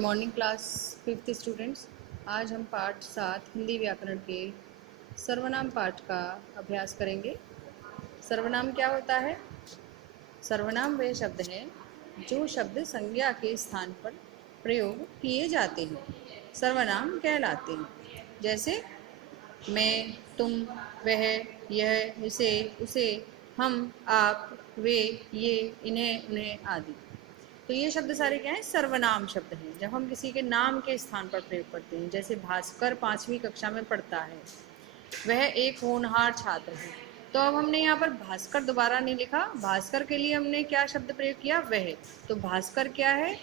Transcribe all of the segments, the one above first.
Morning class fifth students. आज हम पाठ 7 हिंदी व्याकरण के सर्वनाम पाठ का अभ्यास करेंगे। सर्वनाम क्या होता है? सर्वनाम वे शब्द हैं जो शब्द संज्ञा के स्थान पर प्रयोग किए जाते हैं, सर्वनाम कहलाते हैं। जैसे मैं, तुम, वह, यह, इसे, उसे, हम, आप, वे, ये, इन्हें, उन्हें आदि। तो ये शब्द सारे क्या हैं? सर्वनाम शब्द हैं। जब हम किसी के नाम के स्थान पर प्रयोग करते हैं, जैसे भास्कर 5वीं कक्षा में पढ़ता है, वह एक होनहार छात्र है। तो अब हमने यहाँ पर भास्कर दोबारा नहीं लिखा, भास्कर के लिए हमने क्या शब्द प्रयोग किया? वह। तो भास्कर क्या है?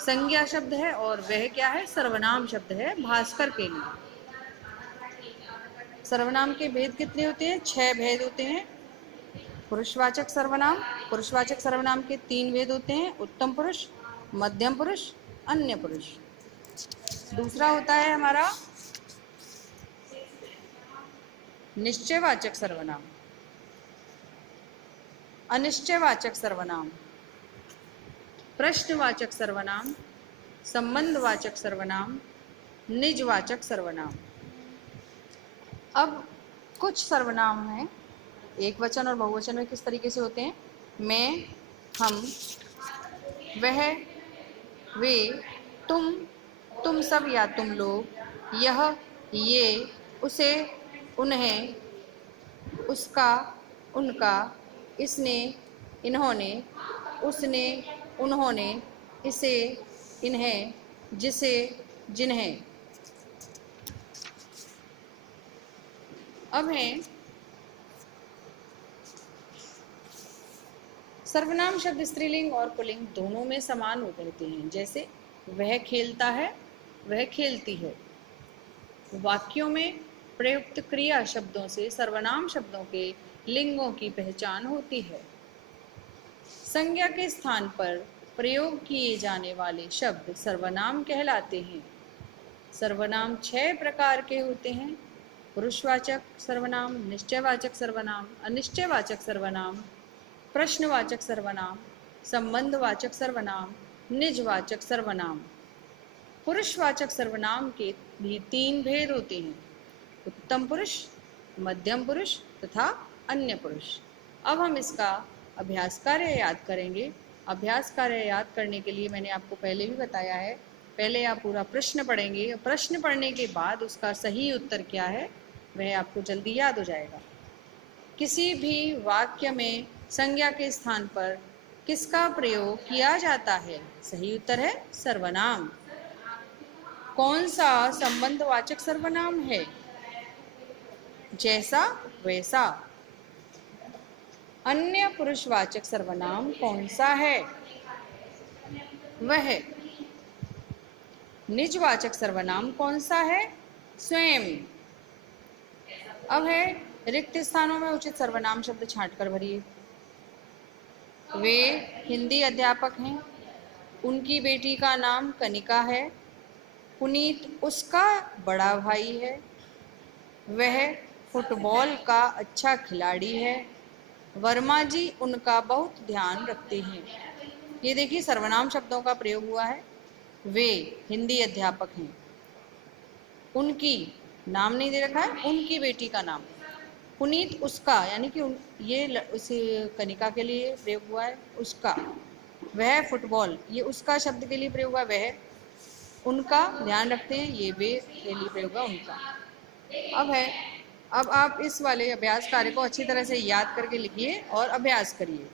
संज्ञा शब्द है, और वह क्या है? सर्वनाम शब्द है भास्कर के लिए। सर्वनाम के भेद कितने होते हैं? 6 भेद होते हैं। पुरुषवाचक सर्वनाम, पुरुषवाचक सर्वनाम के 3 भेद होते हैं: उत्तम पुरुष, मध्यम पुरुष, अन्य पुरुष। दूसरा होता है हमारा निश्चयवाचक सर्वनाम, अनिश्चयवाचक सर्वनाम, प्रश्नवाचक सर्वनाम, संबंधवाचक सर्वनाम, निजवाचक सर्वनाम। अब कुछ सर्वनाम हैं एक वचन और बहुवचन में किस तरीके से होते हैं: मैं, हम, वह, वे, तुम सब या तुम लोग, यह, ये, उसे, उन्हें, उसका, उनका, इसने, इन्होंने, उसने, उन्होंने, इसे, इन्हें, जिसे, जिन्हें। अब हैं सर्वनाम शब्द स्त्रीलिंग और पुल्लिंग दोनों में समान होते हैं। जैसे वह खेलता है, वह खेलती है। वाक्यों में प्रयुक्त क्रिया शब्दों से सर्वनाम शब्दों के लिंगों की पहचान होती है। संज्ञा के स्थान पर प्रयोग किए जाने वाले शब्द सर्वनाम कहलाते हैं। सर्वनाम 6 प्रकार के होते हैं: पुरुषवाचक सर्वनाम, निश्चयवाचक सर्वनाम, अनिश्चयवाचक सर्वनाम, प्रश्नवाचक सर्वनाम, संबंधवाचक सर्वनाम, निजवाचक सर्वनाम। पुरुषवाचक सर्वनाम के भी 3 भेद होते हैं: उत्तम पुरुष, मध्यम पुरुष तथा अन्य पुरुष। अब हम इसका अभ्यास कार्य याद करेंगे। अभ्यास कार्य याद करने के लिए मैंने आपको पहले भी बताया है, पहले आप पूरा प्रश्न पढ़ेंगे। प्रश्न पढ़ने के बाद उसका सही उत्तर क्या है वह आपको जल्दी याद हो जाएगा। किसी भी वाक्य में संज्ञा के स्थान पर किसका प्रयोग किया जाता है? सही उत्तर है सर्वनाम। कौन सा संबंधवाचक सर्वनाम है? जैसा वैसा। अन्य पुरुषवाचक सर्वनाम कौन सा है? वह। निजवाचक सर्वनाम कौन सा है? स्वयं। अब है रिक्त स्थानों में उचित सर्वनाम शब्द छांटकर भरिए। वे हिंदी अध्यापक हैं, उनकी बेटी का नाम कनिका है, पुनीत उसका बड़ा भाई है, वह फुटबॉल का अच्छा खिलाड़ी है, वर्मा जी उनका बहुत ध्यान रखते हैं। ये देखिए सर्वनाम शब्दों का प्रयोग हुआ है। वे हिंदी अध्यापक हैं, उनकी नाम नहीं दे रखा है, उनकी बेटी का नाम। पुनीत उसका यानी कि ये उस कनिका के लिए प्रयोग हुआ है, उसका। वह फुटबॉल, ये उसका शब्द के लिए प्रयोग हुआ, वह। उनका ध्यान रखते हैं, ये वे के लिए प्रयोग हुआ, उनका। अब आप इस वाले अभ्यास कार्य को अच्छी तरह से याद करके लिखिए और अभ्यास करिए।